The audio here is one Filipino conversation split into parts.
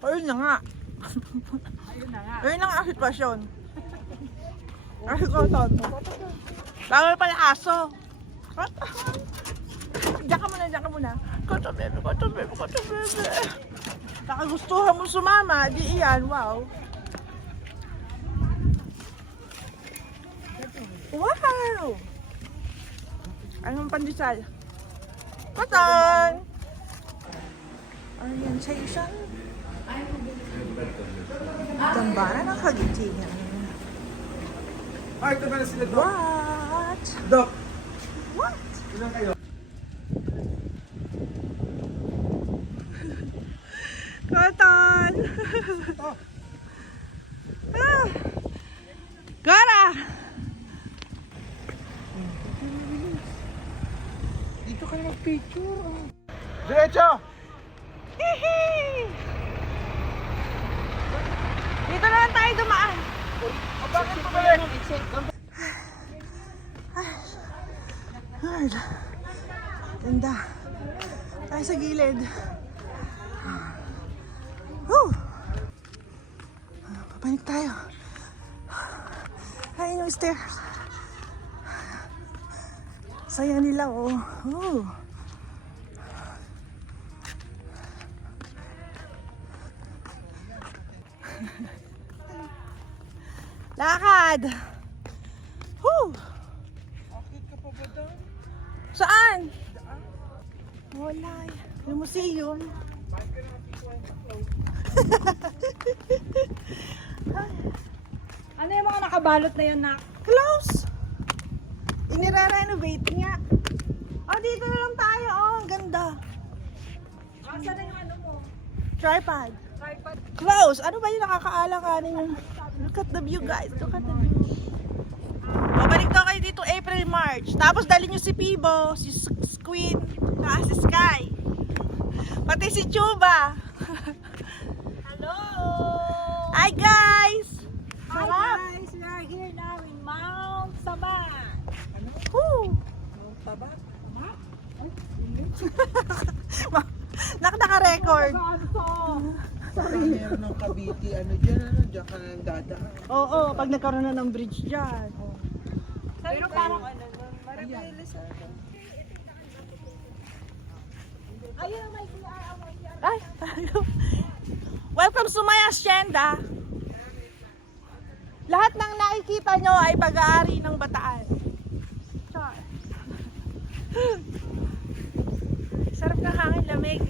Ayun na nga. Ayun na nga. Ayun na nga ang sitwasyon. Ay, Koton. Bawal pala aso. Koton. Diyan ka muna. Koton bebe. Nakagustuhan mo sumama. Di iyan, wow. Wow! Anong pandesal? Koton! Orientation. Tambaran ng Kagitingan. Ay, ito na sila, Doc. What? Doc, What? ilan kayo? Koton! Ah! Gara! Dito ka na mag-picture. Diretso! Hihi! Dito na lang tayo dumaan. O bakit pumalik? Lord. Ganda. Tayo sa gilid. Woo! Papanik tayo. Ayun yung stairs. Saya nila, oh. Oh. Lakad! Woo! Akit ka pa ba doon? Saan? Wala. Yung museum. Ano yung mga nakabalot na yan, Nak? Close! Inire-renovate nga. Oh, dito na lang tayo. Oh, ang ganda. Asa na yung ano mo? Tripod. Tripod. Close! Ano ba yung nakakaalakanin yung... Look at the view, guys. Look at the view. Babalik daw kayo dito April, March. Tapos dali nyo si Pibo, si Queen, si Sky. Pati si Chuba. Hello! Hi, guys! Hi Sarap! guys! We are here now in Mount Saban. Woo! Taba? Naka-record. Meron ng Cavite, ano dyan, dyan ka nang dadaan. Oo, pag nagkaroon na ng bridge dyan. Oh. Pero parang ano nun, maribilis Ayun, may PR, may PR. Ay, tayo. Welcome to my hacienda. Lahat ng nakikita nyo ay pag-aari ng Bataan. Char. Sarap ng hangin, lamig.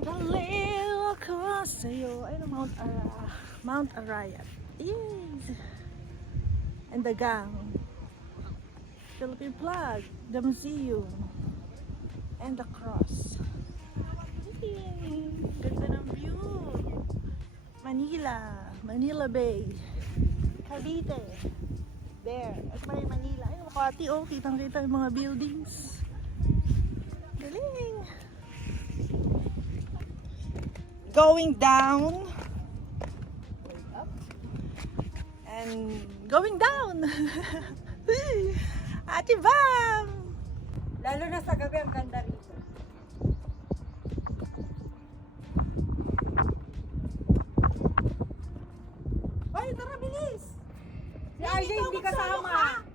Baliw ako sa'yo. Ayun ang Mount Arayat. Yes. And the gang. Philippine flag. The museum. And the cross. Yay. Ganda ng view. Manila Bay. Cavite. There. At may Manila. Ayun, Makati, oh. Kitang-kita yung mga buildings. Galing. Going down and going down. Ate Bam! Lalo na sa gabi, ang ganda rito. Hoy, tara, bilis! Si RJ hindi kasama.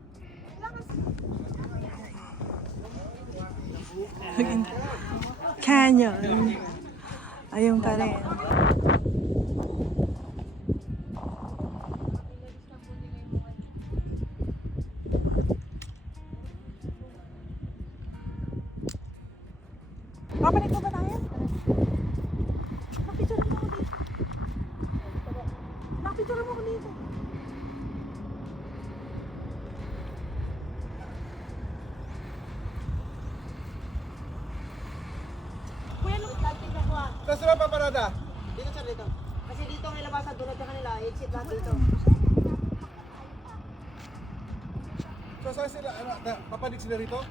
Canyon. Ayun pa rin. Papanik mo ba tayo? Nakapicture mo ako dito. Nakapicture mo ako dito. Kuya, lumit natin ako Saan sila paparada? Dito sir, dito. Kasi dito ang ilabasan, tulad sa kanila, exit lahat dito. So saan sila, papanig sila rito?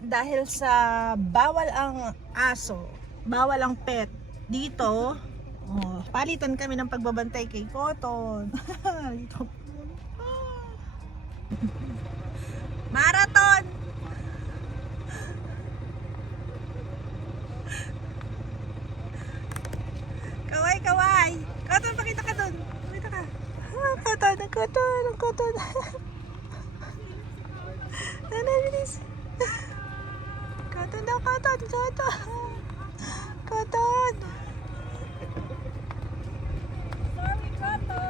Dahil sa bawal ang aso, bawal ang pet dito, palitan kami ng pagbabantay kay Cotton. Dito. Marathon! Kaway, kaway! Cotton, pakita ka dun! Pakita ka! Cotton, ang Cotton, ang Cotton! Bilis! Cotton daw, Cotton! Cotton! Cotton! Sorry, Kato.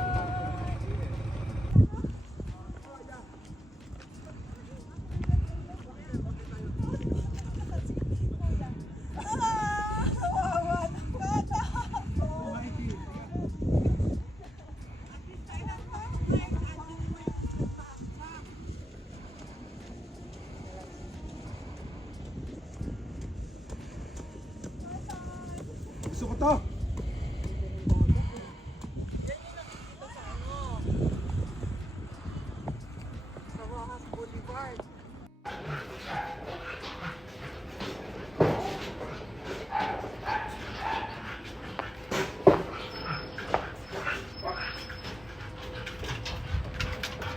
Gusto ko to.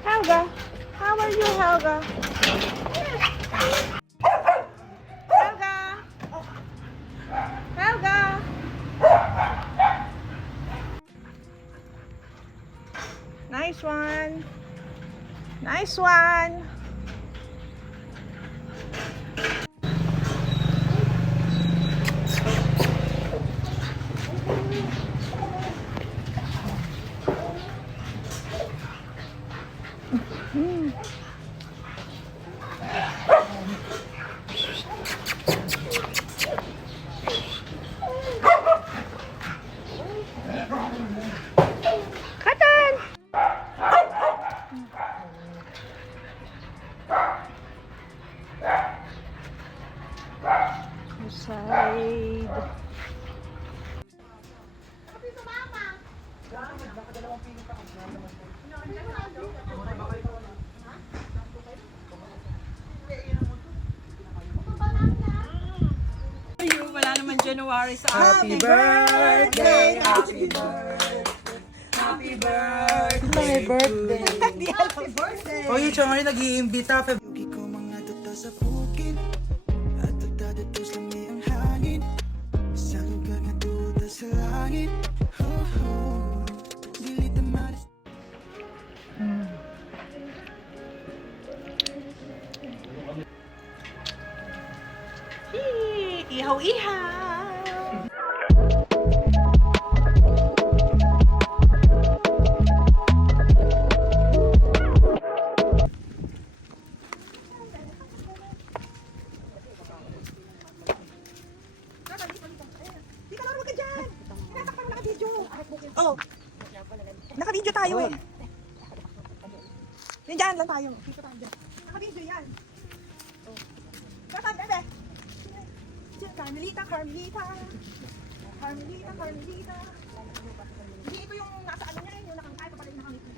Helga! How are you, Helga? Helga! Helga! Nice one! Nice one! Cotton! Side. Wala naman January sa Happy birthday! Happy birthday! Happy birthday! Happy birthday! O yun siya ngayon nag-iimbita. Yugi ko mga tuta sa bukid at nagdadatos lang may ang hangin. Isang lugar na duda sa langit. Dilit ang malis. Ihaw-ihaw! Oh, naka-video tayo eh. Yan dyan lang tayo. Dito tayo dyan. Naka-video yan. Katan, bebe. Carmelita, Carmelita. Carmelita, Carmelita. Hindi ito yung nasa ano niya, yung nakangkaya pa pala yung nakangiti.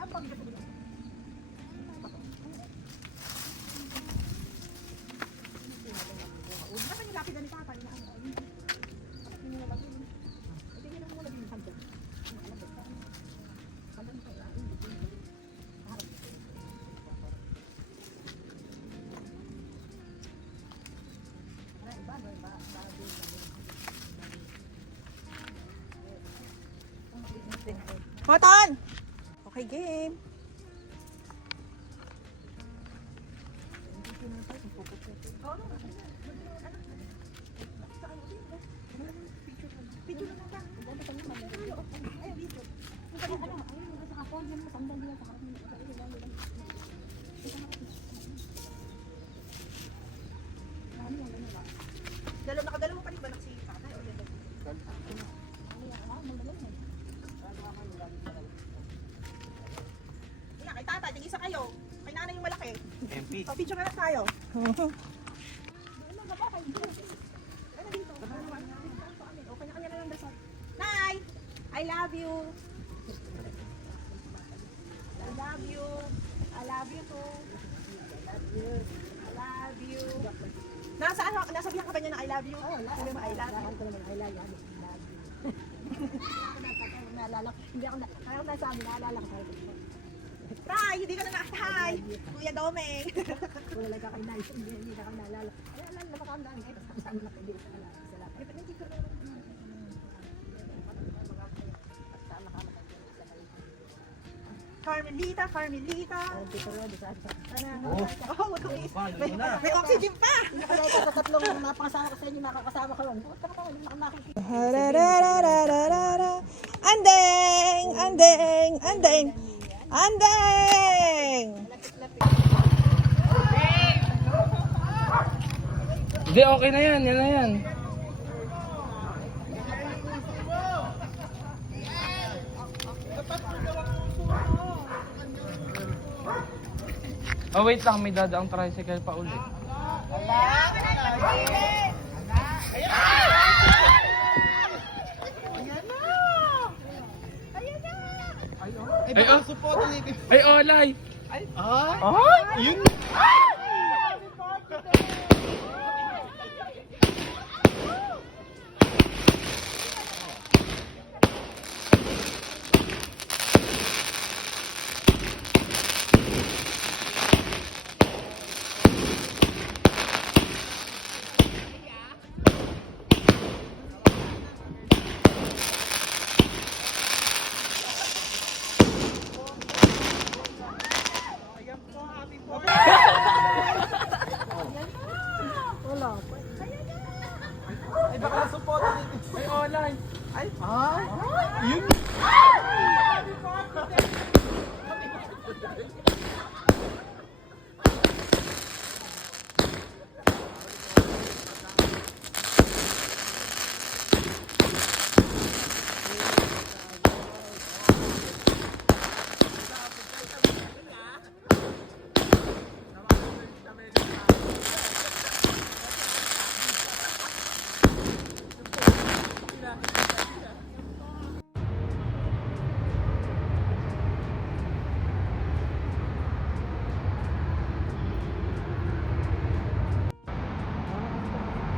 Lapag ito ba? Nasaan yung lapid na ni Papa? Cotton! Okay, game. Nakadalawa pa rin ba si Tatay? Kay Tatay, tig-isa kayo. Kay Nanay yung malaki. MP. O, picture ka na tayo. love you. I love you. I love you too. I love you. Nasabihan ka ba niya na I love you? Oo, sabi mo I love you. I love you. Hindi ako nasabi, naalala ko. Tay, hindi ka na hi. Kuya Domeng. Wala lang kakay na, hindi na kami naalala. Ay, alala na baka ang dami. Ay, kasama na kayo. Carmelita, Carmelita. Oh, Oh, may oxygen pa. Kaya ito sa tatlong napakasama ko sa inyo, makakasama ko lang. Puta ka tayo, makakita. Andeng, andeng, andeng. Andeng. Hindi, okay na yan. Yan na yan. Oh, wait lang. May dadaang tricycle pa ulit. ay, Ay, baka oh. support ulit. Ay, olay! Ay, yun. Ay, baka support ulit. Ay, olay! Ay, yun.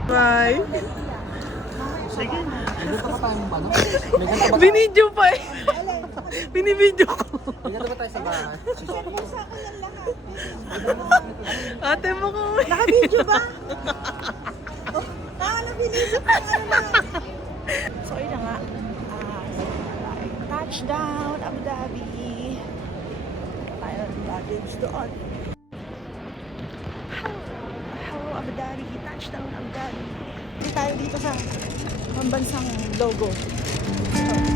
Bye. Sige. May ganito pa tayong ano? Binidyo pa eh. Binibidyo ko. May ganito pa tayo sa bahay. Ate mo ko. Naka-video ba? Nakalabinisip ko ano na. So yun na nga. Touchdown, Abu Dhabi. Tayo ng luggage doon. Hello, Abu Dhabi. Touchdown, Abu Dhabi. Hindi tayo dito sa pambansang logo. So,